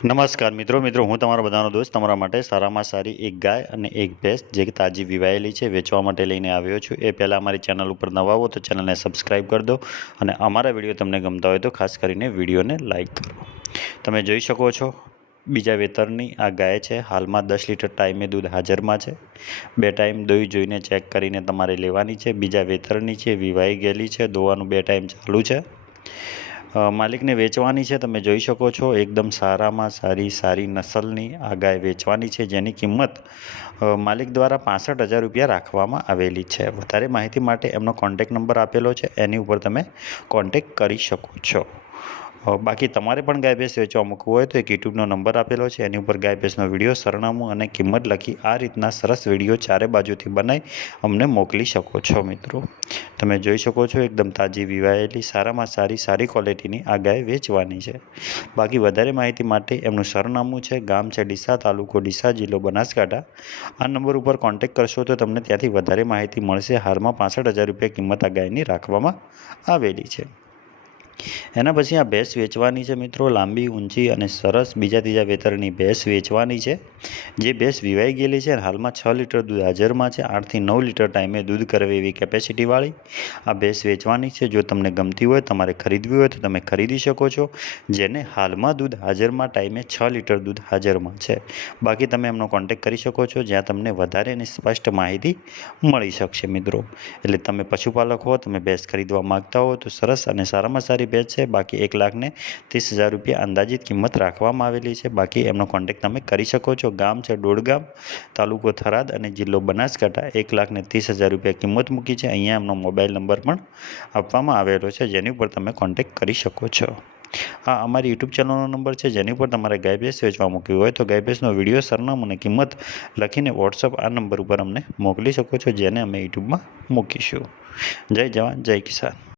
નમસ્કાર મિત્રો મિત્રો, હું તમારો બધાનો દોસ્ત, તમારા માટે સારામાં સારી એક ગાય અને એક ભેંસ જે તાજી વિવાયેલી છે, વેચવા માટે લઈને આવ્યો છું. એ પહેલાં અમારી ચેનલ ઉપર નવા હો તો ચેનલને સબસ્ક્રાઈબ કરી દો અને અમારા વીડિયો તમને ગમતા હોય તો ખાસ કરીને વિડીયોને લાઇક કરો. તમે જોઈ શકો છો, બીજા વેતરની આ ગાય છે. હાલમાં દસ લીટર ટાઈમે દૂધ હાજરમાં છે. બે ટાઈમ દોઈ જોઈને ચેક કરીને તમારે લેવાની છે. બીજા વેતરની છે વિવાઈ ગયેલી છે, દોવાનું બે ટાઈમ ચાલુ છે. માલિકને વેચવાની છે, તમે જોઈ શકો છો, એકદમ સારામાં સારી સારી નસલની આ ગાય વેચવાની છે, જેની કિંમત માલિક દ્વારા પાસઠ હજાર રૂપિયા રાખવામાં આવેલી છે. વધારે માહિતી માટે એમનો કોન્ટેક નંબર આપેલો છે, એની ઉપર તમે કોન્ટેક કરી શકો છો. બાકી તમારે પણ ગાય ભેંસ વેચવા મૂકવું હોય તો એક યુટ્યુબનો નંબર આપેલો છે. એની ઉપર ગાય ભેંસનો વીડિયો, સરનામું અને કિંમત લખી આ રીતના સરસ વીડિયો ચારે બાજુથી બનાવી અમને મોકલી શકો છો મિત્રો. તમે જોઈ શકો છો એકદમ તાજી, વિવાયેલી, સારામાં સારી સારી ક્વોલિટીની આ ગાય વેચવાની છે. બાકી વધારે માહિતી માટે એમનું સરનામું છે, ગામ છે ડીસા, તાલુકો ડીસા, જિલ્લો બનાસકાંઠા. આ નંબર ઉપર કોન્ટેક કરશો તો તમને ત્યાંથી વધારે માહિતી મળશે. હાલમાં પાસઠ હજાર રૂપિયા કિંમત આ ગાયની રાખવામાં આવેલી છે. એના પછી આ ભેંસ વેચવાની છે મિત્રો, લાંબી, ઊંચી અને સરસ બીજા ત્રીજા વેતરની ભેંસ વેચવાની છે. જે ભેંસ વિવાઈ ગયેલી છે અને હાલમાં છ લીટર દૂધ હાજરમાં છે. આઠથી નવ લીટર ટાઈમે દૂધ કરવે એવી કેપેસિટીવાળી આ ભેંસ વેચવાની છે. જો તમને ગમતી હોય, તમારે ખરીદવી હોય, તો તમે ખરીદી શકો છો, જેને હાલમાં દૂધ હાજરમાં ટાઈમે છ લીટર દૂધ હાજરમાં છે. બાકી તમે એમનો કોન્ટેક કરી શકો છો, જ્યાં તમને વધારે અને સ્પષ્ટ માહિતી મળી શકશે, મિત્રો. એટલે તમે પશુપાલક હો, તમે ભેંસ ખરીદવા માગતા હો, તો સરસ અને સારામાં સારી ભેંસ છે. બાકી એક લાખને ત્રીસ હજાર રૂપિયા અંદાજિત કિંમત રાખવામાં આવેલી છે. બાકી એમનો કોન્ટેક તમે કરી શકો છો. ગામ છે દોડગામ તાલુકો થરાદ અને જિલ્લો બનાસકાંઠા. એક લાખને ત્રીસ હજાર રૂપિયા કિંમત મૂકી છે. અહીંયા એમનો મોબાઈલ નંબર પણ આપવામાં આવેલો છે. જેની ઉપર તમે કોન્ટેક કરી શકો છો. આ અમારી યુટ્યુબ ચેનલનો નંબર છે. જેની ઉપર તમારે ગાય ભેંસ વેચવા મૂકવી હોય તો ગાય ભેંસનો વીડિયો, સરનામું અને કિંમત લખીને વોટ્સઅપ આ નંબર ઉપર અમને મોકલી શકો છો, જેને અમે યુટ્યુબમાં મૂકીશું. જય જવાન, જય કિસાન.